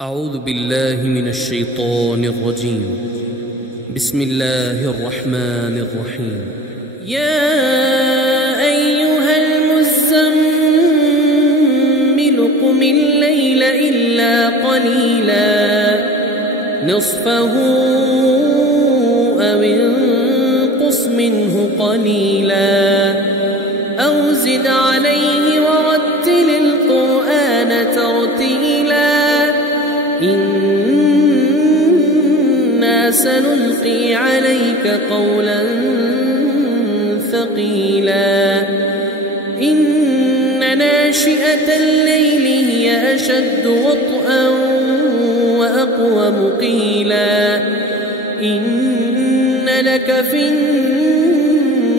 أعوذ بالله من الشيطان الرجيم. بسم الله الرحمن الرحيم. يا أيها المزمل قم الليل إلا قليلا نصفه أو انقص منه قليلا أو زد عليه ورتل القرآن ترتيلا إنا سنلقي عليك قولا ثقيلا إن ناشئة الليل هي أشد وطئا وأقوم قيلا إن لك في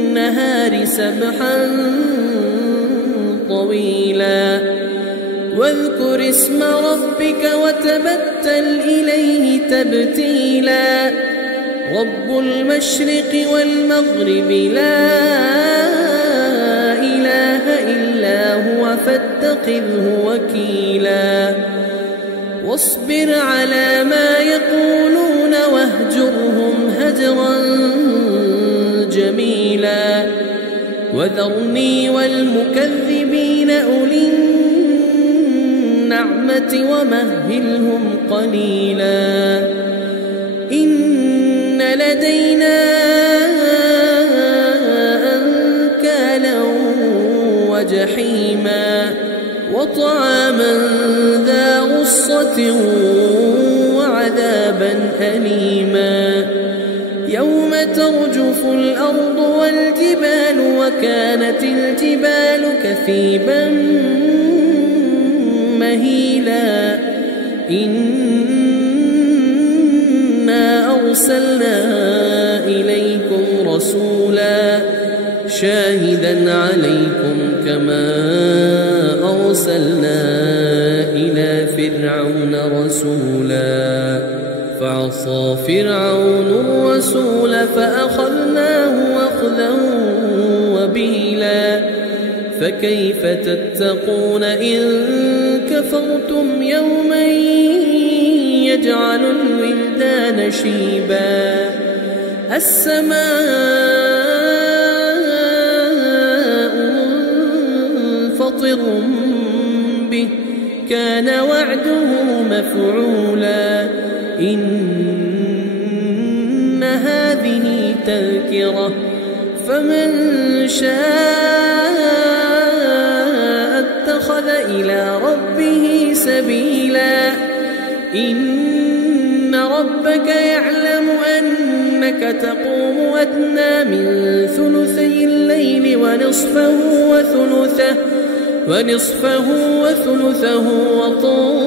النهار سبحا طويلا واذكر اسم ربك وتبتل إليه تبتيلا رب المشرق والمغرب لا إله إلا هو فاتخذه وكيلا واصبر على ما يقولون واهجرهم هجرا جميلا وذرني والمكذبين أولي النعمة ومهلهم قليلا إن لدينا أنكالا وجحيما وطعاما ذا غصة وعذابا أليما يوم ترجف الأرض والجبال وكانت الجبال كثيبا مهيلا إنا أرسلنا إليكم رسولا شاهدا عليكم كما أرسلنا إلى فرعون رسولا فعصى فرعون الرسول فأخذناه أخذا وبيلا فكيف تتقون إن كفرتم يوما يجعل الولدان شيبا السماء منفطر به كان وعده مفعولا إن هذه تذكرة فمن شاء اتخذ إلى ربه سبيلا إن ربك يعلم أنك تقوم أدنى من ثلثي الليل ونصفه وثلثه وطائفة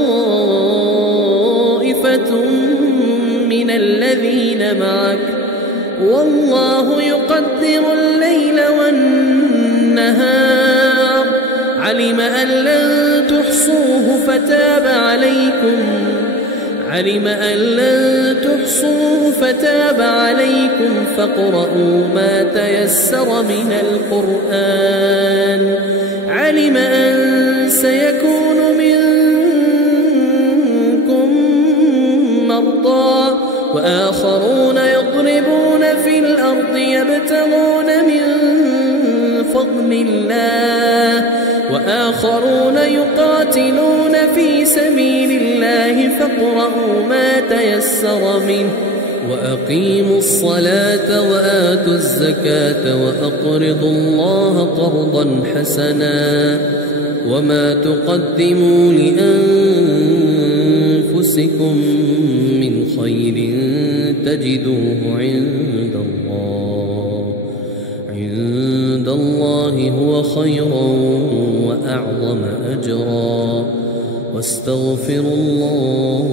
من الذين معك والله يقدر الليل والنهار علم أن لن تحصوه فتاب عليكم فاقرؤوا ما تيسر من القرآن علم أن سيكون منكم مرضى وآخرون يضربون في الأرض يبتغون من فضل الله وآخرون يقاتلون في سبيل الله فاقرؤوا ما تيسر منه وأقيموا الصلاة وآتوا الزكاة وأقرضوا الله قرضا حسنا وما تقدموا لأنفسكم من خير تجدوه عند الله هو خيرا وأعظم أجرا واستغفروا الله